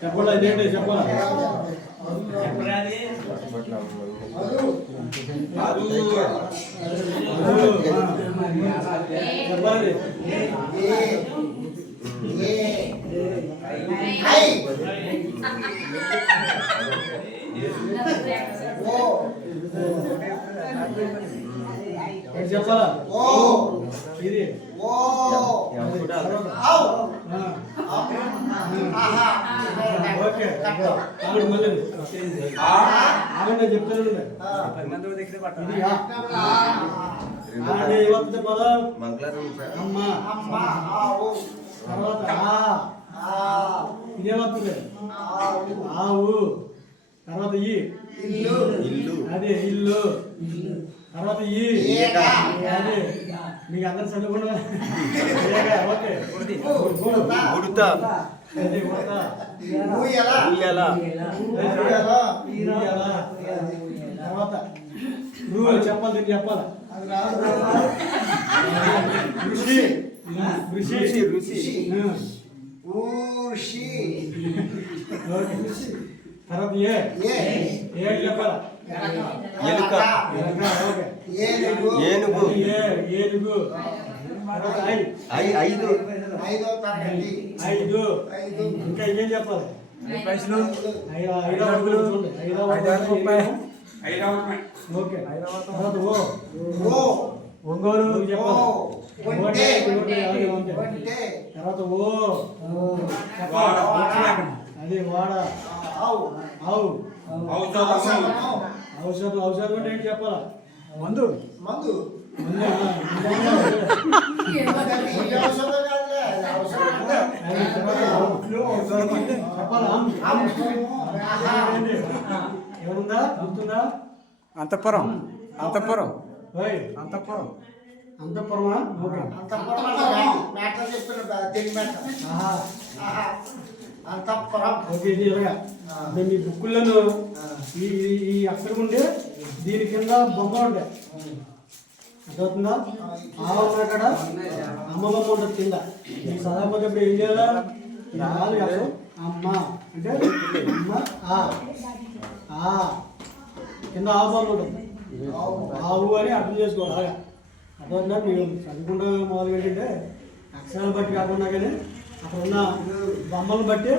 చెప్పాలా ఇదేంటి చెప్పాలా చెప్పాలి చెప్పాలా ఇది ఓకే మళ్ళీ చెప్తాను ಇವತ್ತು ಪದ ಅಮ್ಮ తర్వాత ఇదేమవుతుంది ఆవు తర్వాత ఈ ఇల్లు అదే ఇల్లు తర్వాత ఈ అదే మీకు అందరు చదువుకున్నా ఓకే తర్వాత చెప్పాలి దీన్ని చెప్పాలి ఋషి ఋషి ఋషి తర్వాత ఏ చెప్పాలా ఏనుగు ఏనుగు ఐదు ఇంకా ఏం చెప్పాలి ఓకే తర్వాత ఒంగోలు చెప్పాలి తర్వాత అది వాడ ఆవు ఔషధం ఔషధం అంటే ఏంటి చెప్పాలా మందు మందు ఎవరుందా గుర్తుందా అంతఃపురం అంతఃపురం అంతఃపురం అంతఃపురమా ఓకే అంతఃపురం ఓకే ఇది ఇలాగా మీ బుక్కులను ఈ అక్షరం ఉండే దీని కింద బొమ్మ ఉండే అర్థవుతుందా ఆవు అక్కడ అమ్మ బొమ్మ ఉంటుంది కింద ఈ చదవకపోతే ఏం చేయాలా అమ్మ అంటే అమ్మ ఆ కింద ఆవు బొమ్మ ఉంటుంది ఆవు అని అర్థం చేసుకోవాలి అలాగా అర్థవుతుందా మీరు చదువుకుంటా మొదలు ఏంటంటే అక్షరాలు బట్టి కాకుండా కానీ అక్కడ ఉన్న బొమ్మలు బట్టి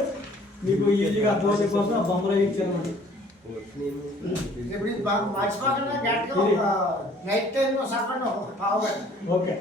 మీకు ఈజీగా అర్థమవుతే కోసం ఆ బొమ్మలు ఇచ్చారన్నమాట ఓకే